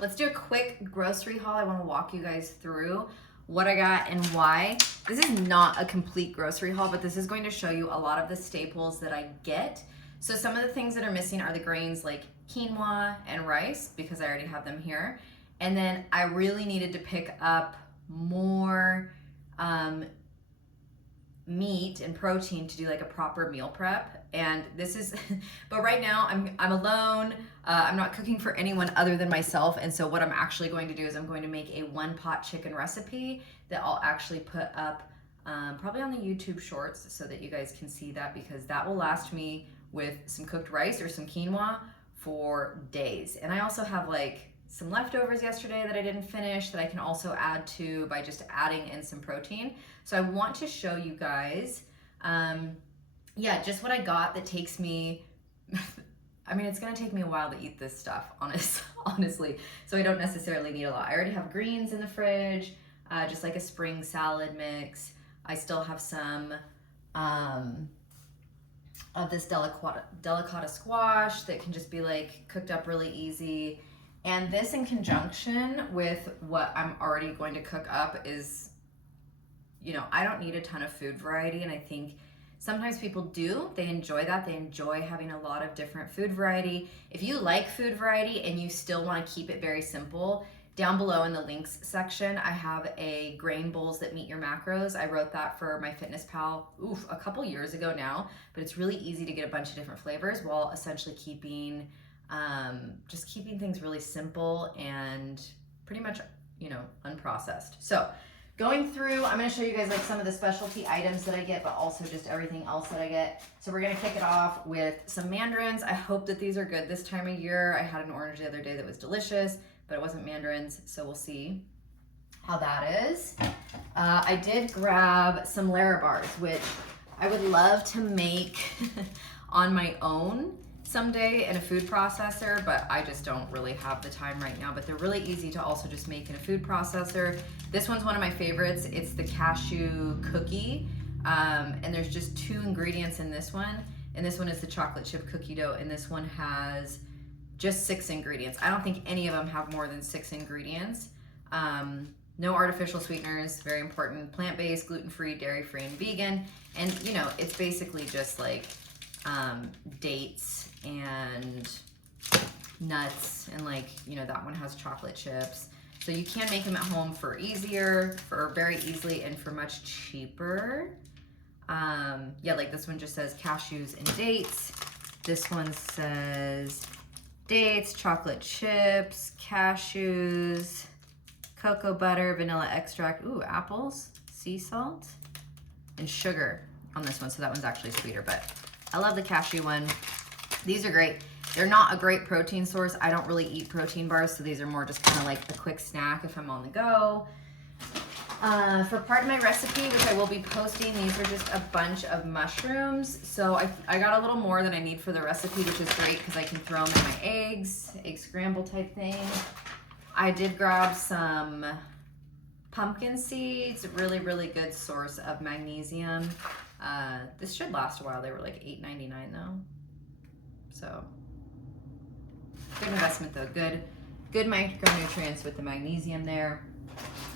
let's do a quick grocery haul. I want to walk you guys through what I got and why. This is not a complete grocery haul, but this is going to show you a lot of the staples that I get. So some of the things that are missing are the grains like quinoa and rice, because I already have them here. And then I really needed to pick up more meat and protein to do like a proper meal prep. And this is, but right now I'm alone. I'm not cooking for anyone other than myself. And so what I'm actually going to do is I'm going to make a one pot chicken recipe that I'll actually put up probably on the YouTube shorts so that you guys can see that, because that will last me with some cooked rice or some quinoa for days. And I also have like some leftovers yesterday that I didn't finish that I can also add to by just adding in some protein. So I want to show you guys, just what I got that takes me, I mean, it's gonna take me a while to eat this stuff, honestly. So I don't necessarily need a lot. I already have greens in the fridge, just like a spring salad mix. I still have some of this delicata squash that can just be like cooked up really easy. And this in conjunction with what I'm already going to cook up is, you know, I don't need a ton of food variety. And I think sometimes people do, they enjoy that. They enjoy having a lot of different food variety. If you like food variety and you still want to keep it very simple, down below in the links section, I have a grain bowls that meet your macros. I wrote that for MyFitnessPal, a couple years ago now, but it's really easy to get a bunch of different flavors while essentially keeping keeping things really simple and pretty much, you know, unprocessed. So going through, I'm going to show you guys like some of the specialty items that I get, but also just everything else that I get. So we're going to kick it off with some mandarins. I hope that these are good this time of year. I had an orange the other day that was delicious, but it wasn't mandarins, so we'll see how that is. I did grab some Larabars, which I would love to make on my own someday in a food processor, but I just don't really have the time right now. But they're really easy to also just make in a food processor. This one's one of my favorites. It's the cashew cookie, and there's just 2 ingredients in this one. And this one is the chocolate chip cookie dough, and this one has just 6 ingredients. I don't think any of them have more than 6 ingredients. No artificial sweeteners, very important. Plant-based, gluten-free, dairy-free, and vegan. And you know, it's basically just like dates and nuts, and like, you know, that one has chocolate chips. So you can make them at home for very easily and for much cheaper. Like this one just says cashews and dates. This one says dates, chocolate chips, cashews, cocoa butter, vanilla extract, apples, sea salt, and sugar on this one. So that one's actually sweeter, but I love the cashew one. These are great. They're not a great protein source. I don't really eat protein bars, so these are more just kind of like a quick snack if I'm on the go. For part of my recipe, which I will be posting, these are just a bunch of mushrooms. So I got a little more than I need for the recipe, which is great because I can throw them in my egg scramble type thing. I did grab some pumpkin seeds, really, really good source of magnesium. This should last a while. They were like $8.99 though. So good investment though. Good micronutrients with the magnesium there.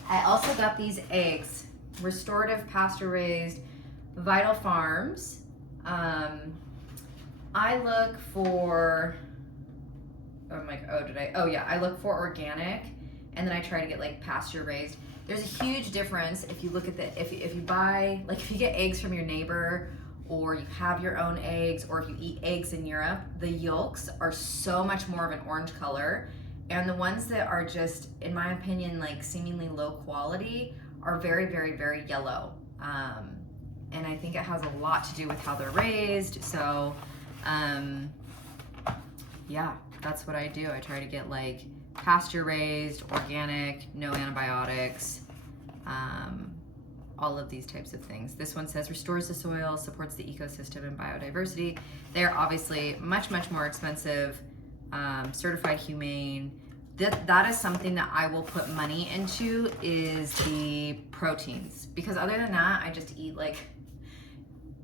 I also got these eggs, restorative pasture raised, Vital Farms. I look for, I look for organic, and then I try to get like pasture raised. There's a huge difference if you look at if you buy, like if you get eggs from your neighbor, or you have your own eggs, or if you eat eggs in Europe, the yolks are so much more of an orange color. And the ones that are just, in my opinion, like seemingly low quality are very, very, very yellow. And I think it has a lot to do with how they're raised. So that's what I do. I try to get like pasture raised, organic, no antibiotics, all of these types of things. This one says restores the soil, supports the ecosystem and biodiversity. They're obviously much, much more expensive, certified humane. That is something that I will put money into, is the proteins, because other than that, I just eat like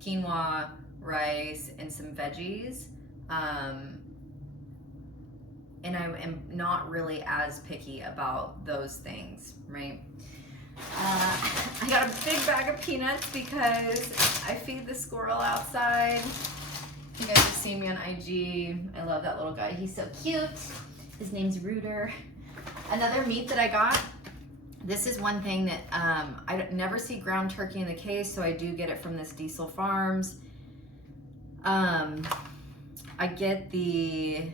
quinoa, rice, and some veggies. And and I am not really as picky about those things, right? I got a big bag of peanuts because I feed the squirrel outside. You guys have seen me on IG. I love that little guy. He's so cute. His name's Rooter. Another meat that I got, this is one thing that I never see ground turkey in the case, so I do get it from this Diesel Farms. I get the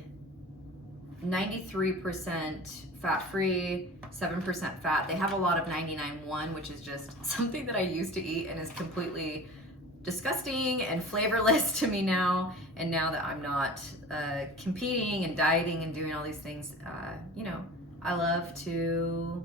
93% fat-free, 7% fat. They have a lot of 99.1, which is just something that I used to eat and is completely disgusting and flavorless to me now. And now that I'm not competing and dieting and doing all these things, you know, I love to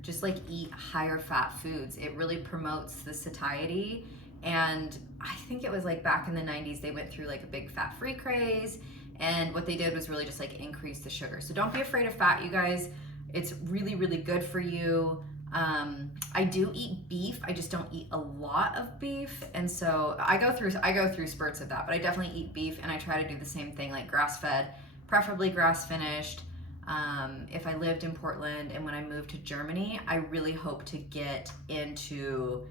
just like eat higher fat foods. It really promotes the satiety. And I think it was like back in the 90s, they went through like a big fat-free craze. And what they did was really just like increase the sugar. So don't be afraid of fat, you guys. It's really, really good for you. I do eat beef. I just don't eat a lot of beef. And so I go through spurts of that, but I definitely eat beef, and I try to do the same thing, like grass-fed, preferably grass-finished. If I lived in Portland and when I moved to Germany, I really hope to get into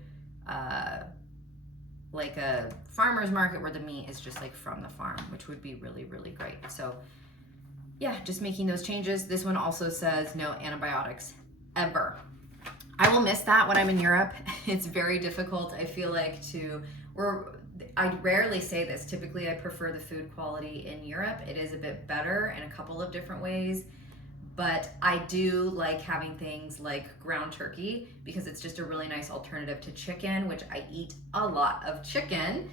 like a farmer's market where the meat is just like from the farm, which would be really, really great. So yeah, just making those changes. This one also says no antibiotics ever. I will miss that when I'm in Europe. It's very difficult, I feel like, I rarely say this. Typically, I prefer the food quality in Europe. It is a bit better in a couple of different ways. But I do like having things like ground turkey because it's just a really nice alternative to chicken, which I eat a lot of chicken,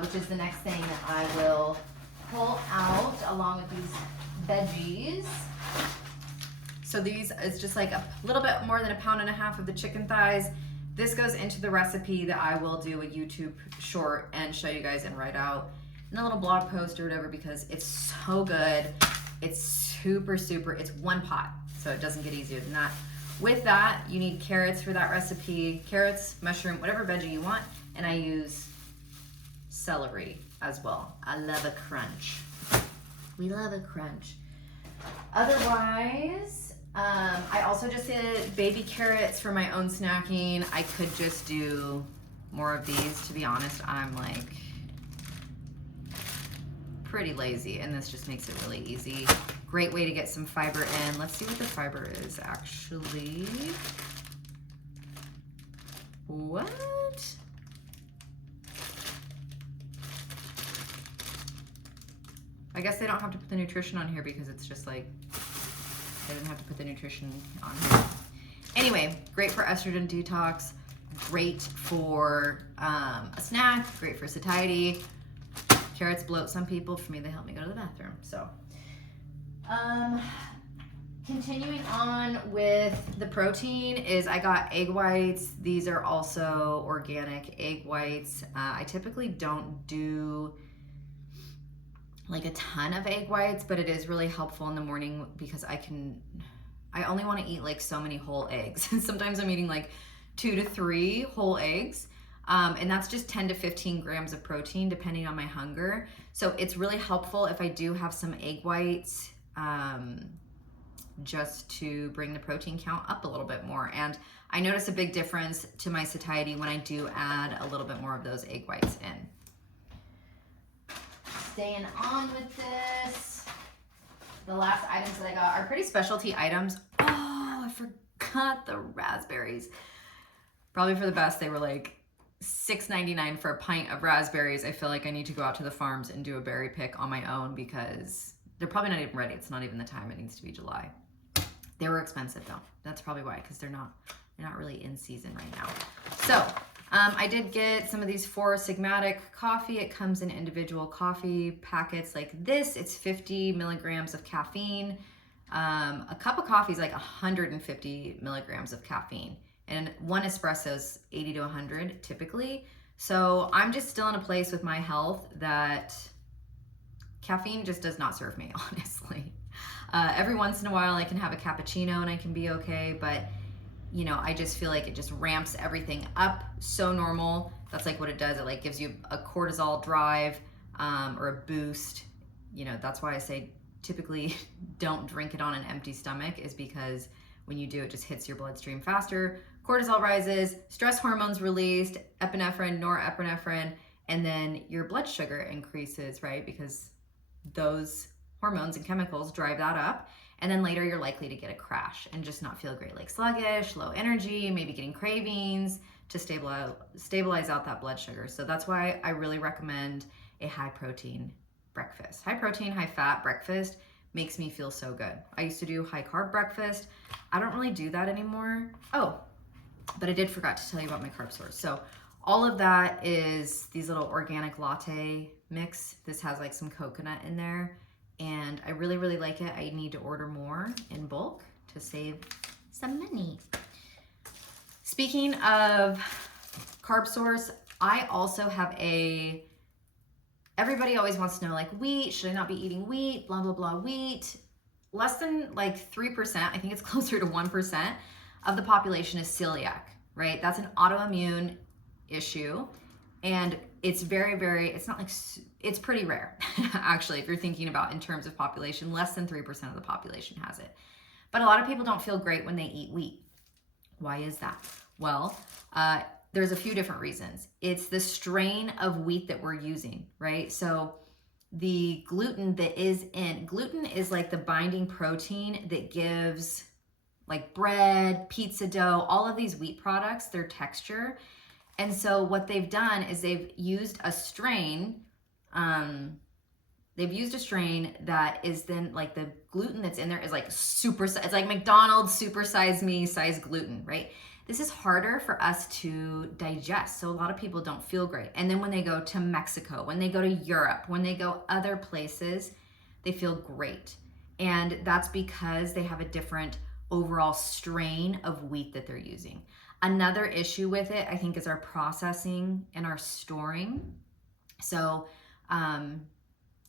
which is the next thing that I will pull out along with these veggies. So these is just like a little bit more than 1.5 pounds of the chicken thighs. This goes into the recipe that I will do a YouTube short and show you guys and write out in a little blog post or whatever, because it's so good. It's super, it's one pot, so it doesn't get easier than that. With that, you need carrots for that recipe, carrots, mushroom, whatever veggie you want, and I use celery as well. I love a crunch. We love a crunch. Otherwise, I also just did baby carrots for my own snacking. I could just do more of these. To be honest, I'm like pretty lazy, and this just makes it really easy. Great way to get some fiber in. Let's see what the fiber is actually. What? I guess they don't have to put the nutrition on here because it's just like, they didn't have to put the nutrition on here. Anyway, great for estrogen detox, great for a snack, great for satiety. Carrots bloat some people. For me, they help me go to the bathroom. So, continuing on with the protein is I got egg whites. These are also organic egg whites. I typically don't do like a ton of egg whites, but it is really helpful in the morning because I only want to eat like so many whole eggs. Sometimes I'm eating like 2 to 3 whole eggs. And that's just 10 to 15 grams of protein depending on my hunger. So it's really helpful if I do have some egg whites, just to bring the protein count up a little bit more. And I notice a big difference to my satiety when I do add a little bit more of those egg whites in. Staying on with this, the last items that I got are pretty specialty items. Oh, I forgot the raspberries. Probably for the best, they were like $6.99 for a pint of raspberries. I feel like I need to go out to the farms and do a berry pick on my own because they're probably not even ready. It's not even the time. It needs to be July. They were expensive though. That's probably why, because they're not really in season right now. So I did get some of these Four Sigmatic coffee. It comes in individual coffee packets like this. It's 50 milligrams of caffeine. A cup of coffee is like 150 milligrams of caffeine. And one espresso is 80 to 100 typically. So I'm just still in a place with my health that caffeine just does not serve me, honestly. Every once in a while I can have a cappuccino and I can be okay, but you know, I just feel like it just ramps everything up so normal. That's like what it does. It like gives you a cortisol drive or a boost. You know, that's why I say typically don't drink it on an empty stomach is because when you do, it just hits your bloodstream faster. Cortisol rises, stress hormones released, epinephrine, norepinephrine, and then your blood sugar increases, right? Because those hormones and chemicals drive that up. And then later you're likely to get a crash and just not feel great, like sluggish, low energy, maybe getting cravings to stabilize out that blood sugar. So that's why I really recommend a high protein breakfast. High protein, high fat breakfast makes me feel so good. I used to do high carb breakfast. I don't really do that anymore. Oh, but I did forgot to tell you about my carb source. So all of that is these little organic latte mix. This has like some coconut in there, and I really, really like it. I need to order more in bulk to save some money. Speaking of carb source, I also have everybody always wants to know, like, wheat, should I not be eating wheat, blah, blah, blah, wheat. Less than like 3%, I think it's closer to 1% of the population is celiac, right? That's an autoimmune issue. And it's it's not like, it's pretty rare, actually, if you're thinking about in terms of population, less than 3% of the population has it. But a lot of people don't feel great when they eat wheat. Why is that? Well, there's a few different reasons. It's the strain of wheat that we're using, right? So the gluten is like the binding protein that gives like bread, pizza dough, all of these wheat products, their texture. And so what they've done is they've used a strain, that is then like the gluten that's in there is like it's like McDonald's super size me size gluten, right? This is harder for us to digest. So a lot of people don't feel great. And then when they go to Mexico, when they go to Europe, when they go other places, they feel great. And that's because they have a different overall strain of wheat that they're using. Another issue with it, I think, is our processing and our storing. So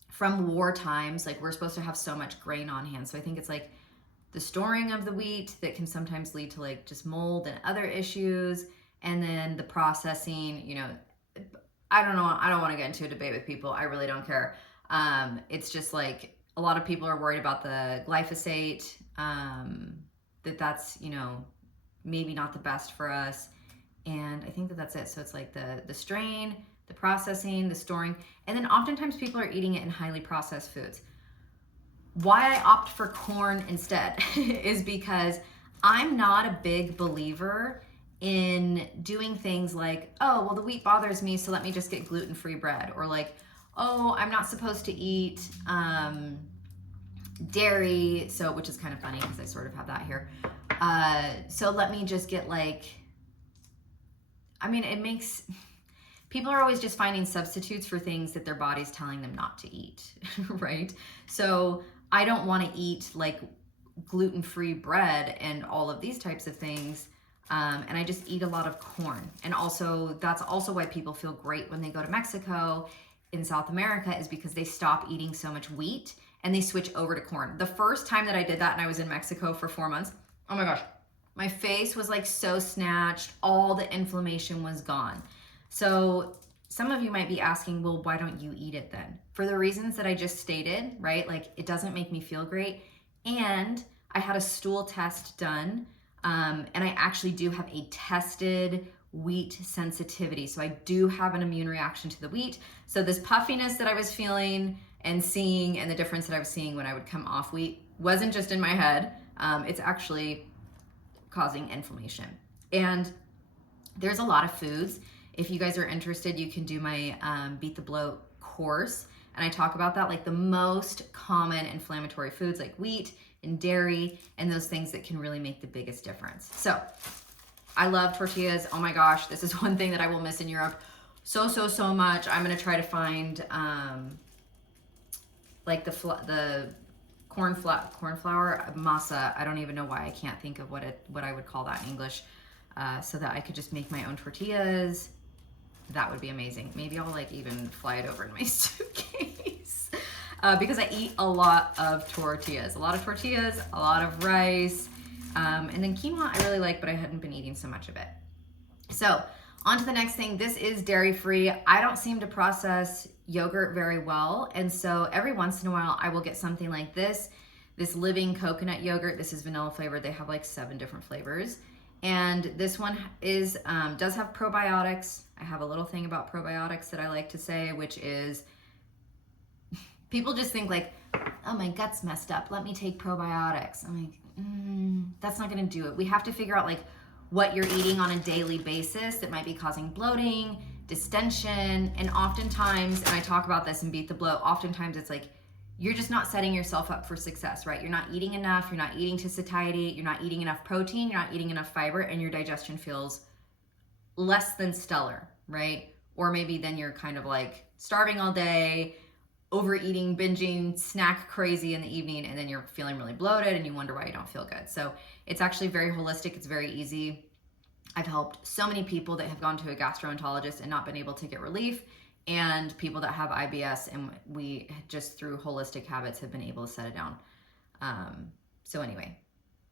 from war times, like, we're supposed to have so much grain on hand. So I think it's like the storing of the wheat that can sometimes lead to like just mold and other issues. And then the processing, I don't know. I don't want to get into a debate with people. I really don't care. It's just like a lot of people are worried about the glyphosate, that's, maybe not the best for us. And I think that's it. So it's like the strain, the processing, the storing, and then oftentimes people are eating it in highly processed foods. Why I opt for corn instead is because I'm not a big believer in doing things like, oh, well, the wheat bothers me, so let me just get gluten-free bread. Or like, oh, I'm not supposed to eat dairy, which is kind of funny because I sort of have that here. So let me just get people are always just finding substitutes for things that their body's telling them not to eat, right? So I don't want to eat like gluten-free bread and all of these types of things. And I just eat a lot of corn. And also, that's also why people feel great when they go to Mexico in South America, is because they stop eating so much wheat and they switch over to corn. The first time that I did that, and I was in Mexico for 4 months, oh my gosh, my face was like so snatched, all the inflammation was gone. So some of you might be asking, well, why don't you eat it then? For the reasons that I just stated, right? Like, it doesn't make me feel great. And I had a stool test done, and I actually do have a tested wheat sensitivity. So I do have an immune reaction to the wheat. So this puffiness that I was feeling and seeing, and the difference that I was seeing when I would come off wheat, wasn't just in my head. It's actually causing inflammation. And there's a lot of foods. If you guys are interested, you can do my Beat the Bloat course. And I talk about that, like the most common inflammatory foods like wheat and dairy and those things that can really make the biggest difference. So I love tortillas. Oh my gosh, this is one thing that I will miss in Europe so much. I'm gonna try to find like the corn flour masa. I don't even know why I can't think of what I would call that in English, so that I could just make my own tortillas. That would be amazing. Maybe I'll like even fly it over in my suitcase, because I eat a lot of tortillas, a lot of rice, and then quinoa I really like, but I hadn't been eating so much of it. So On to the next thing. This is dairy-free. I don't seem to process yogurt very well, and so every once in a while I will get something like this living coconut yogurt. This is vanilla flavored. They have like 7 different flavors. And this one is does have probiotics. I have a little thing about probiotics that I like to say, which is people just think like, oh, my gut's messed up, let me take probiotics. I'm like, that's not gonna do it. We have to figure out like what you're eating on a daily basis that might be causing bloating, distension, and oftentimes, and I talk about this in Beat the Bloat, oftentimes it's like, you're just not setting yourself up for success, right? You're not eating enough, you're not eating to satiety, you're not eating enough protein, you're not eating enough fiber, and your digestion feels less than stellar, right? Or maybe then you're kind of like starving all day, overeating, binging, snack crazy in the evening, and then you're feeling really bloated and you wonder why you don't feel good. So it's actually very holistic, it's very easy. I've helped so many people that have gone to a gastroenterologist and not been able to get relief, and people that have IBS, and we just through holistic habits have been able to set it down. So anyway,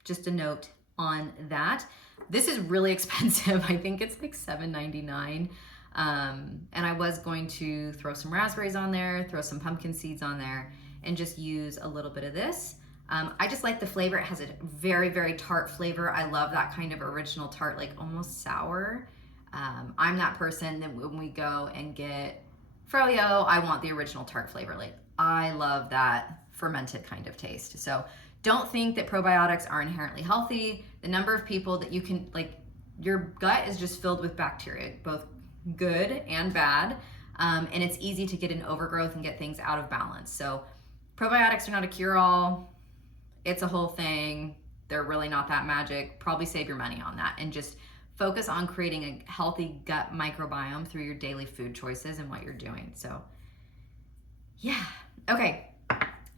just a note on that. This is really expensive. I think it's like $7.99. And I was going to throw some raspberries on there, throw some pumpkin seeds on there, and just use a little bit of this. I just like the flavor. It has a very, very tart flavor. I love that kind of original tart, like almost sour. I'm that person that when we go and get froyo, I want the original tart flavor. Like I love that fermented kind of taste. So don't think that probiotics are inherently healthy. The number of people that you can, like, your gut is just filled with bacteria, both good and bad. And it's easy to get an overgrowth and get things out of balance. So probiotics are not a cure-all. It's a whole thing. They're really not that magic. Probably save your money on that and just focus on creating a healthy gut microbiome through your daily food choices and what you're doing. So yeah, okay.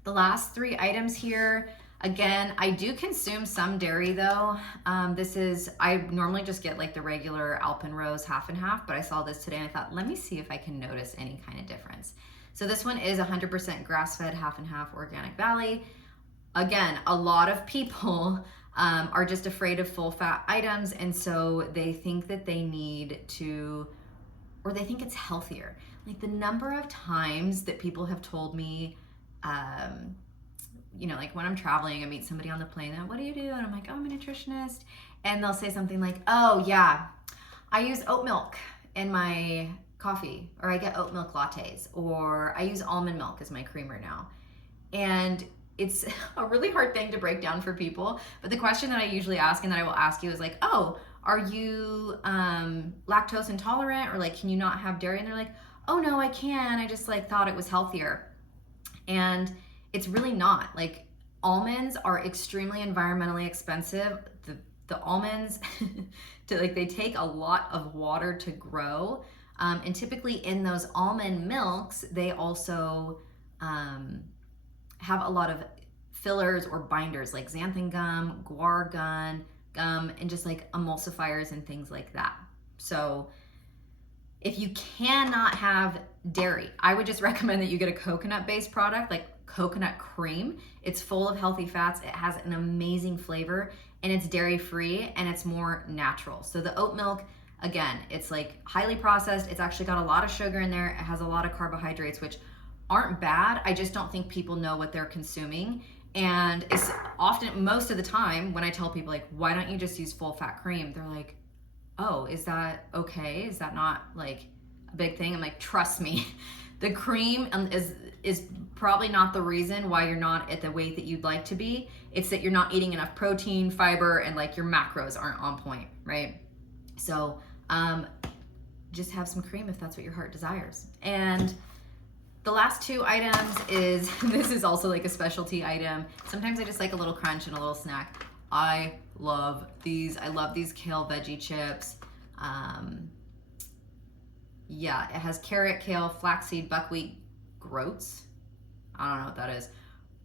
The last 3 items here. Again, I do consume some dairy though. I normally just get like the regular Alpenrose half and half, but I saw this today and I thought, let me see if I can notice any kind of difference. So this one is 100% grass-fed half and half Organic Valley. Again, a lot of people are just afraid of full fat items, and so they think that they need to, or they think it's healthier. Like the number of times that people have told me, like when I'm traveling, I meet somebody on the plane, and what do you do? And I'm like, oh, I'm a nutritionist. And they'll say something like, oh yeah, I use oat milk in my coffee, or I get oat milk lattes, or I use almond milk as my creamer now. And it's a really hard thing to break down for people. But the question that I usually ask, and that I will ask you, is like, oh, are you lactose intolerant, or like, can you not have dairy? And they're like, oh no, I can. I just like thought it was healthier. And it's really not. Like almonds are extremely environmentally expensive. The almonds, they take a lot of water to grow. And typically in those almond milks, they also have a lot of fillers or binders like xanthan gum, guar gum, and just like emulsifiers and things like that. So if you cannot have dairy, I would just recommend that you get a coconut-based product like coconut cream. It's full of healthy fats. It has an amazing flavor, and it's dairy-free, and it's more natural. So the oat milk, again, it's like highly processed. It's actually got a lot of sugar in there. It has a lot of carbohydrates, which aren't bad. I just don't think people know what they're consuming. And it's often, most of the time, when I tell people like, why don't you just use full fat cream? They're like, oh, is that okay? Is that not like a big thing? I'm like, trust me, the cream is probably not the reason why you're not at the weight that you'd like to be. It's that you're not eating enough protein, fiber, and like your macros aren't on point, right? So just have some cream if that's what your heart desires. And the last 2 items is, this is also like a specialty item. Sometimes I just like a little crunch and a little snack. I love these. I love these kale veggie chips. Yeah, it has carrot, kale, flaxseed, buckwheat, groats. I don't know what that is.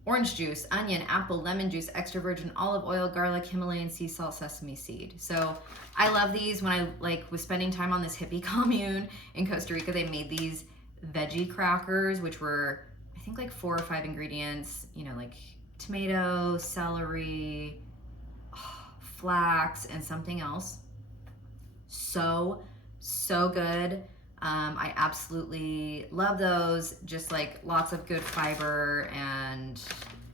Orange juice, onion, apple, lemon juice, extra virgin olive oil, garlic, Himalayan sea salt, sesame seed. So I love these. When I was spending time on this hippie commune in Costa Rica, they made these veggie crackers, which were, I think, like 4 or 5 ingredients, like tomato, celery, flax, and something else. So So good. I absolutely love those. Just like lots of good fiber and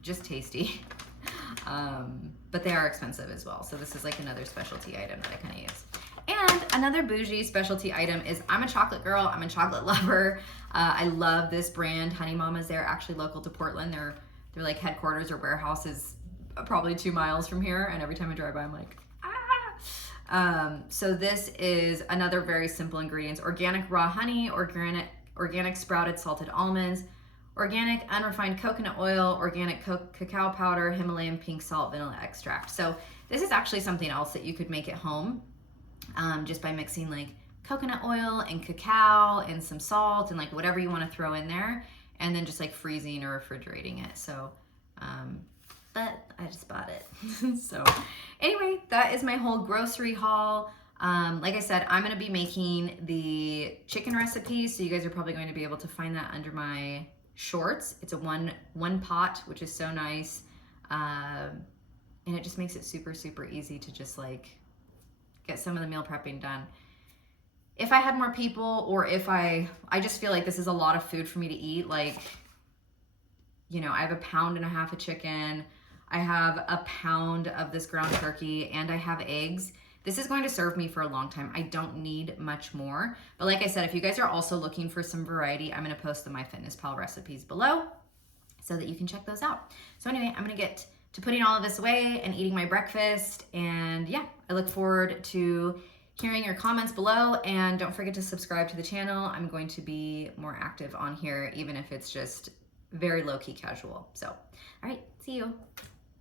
just tasty. But they are expensive as well. So this is like another specialty item that I kind of use. And another bougie specialty item is I'm a chocolate girl. I'm a chocolate lover. I love this brand, Honey Mamas. They're actually local to Portland. They're like headquarters or warehouses probably 2 miles from here. And every time I drive by, I'm like, so this is another very simple ingredients: organic raw honey, organic sprouted salted almonds, organic unrefined coconut oil, organic cacao powder, Himalayan pink salt, vanilla extract. So this is actually something else that you could make at home, just by mixing like coconut oil and cacao and some salt and like whatever you want to throw in there, and then just like freezing or refrigerating it. So but I just bought it. So anyway, that is my whole grocery haul. Like I said, I'm going to be making the chicken recipe, so you guys are probably going to be able to find that under my shorts. It's a one pot, which is so nice. And it just makes it super, super easy to just like get some of the meal prepping done. If I had more people, or if I just feel like this is a lot of food for me to eat. Like, you know, I have 1.5 pounds of chicken, I have 1 pound of this ground turkey, and I have eggs. This is going to serve me for a long time. I don't need much more. But like I said, if you guys are also looking for some variety, I'm going to post the MyFitnessPal recipes below so that you can check those out. So anyway, I'm going to get to putting all of this away and eating my breakfast. And yeah, I look forward to hearing your comments below. And don't forget to subscribe to the channel. I'm going to be more active on here, even if it's just very low-key casual. So, all right, see you.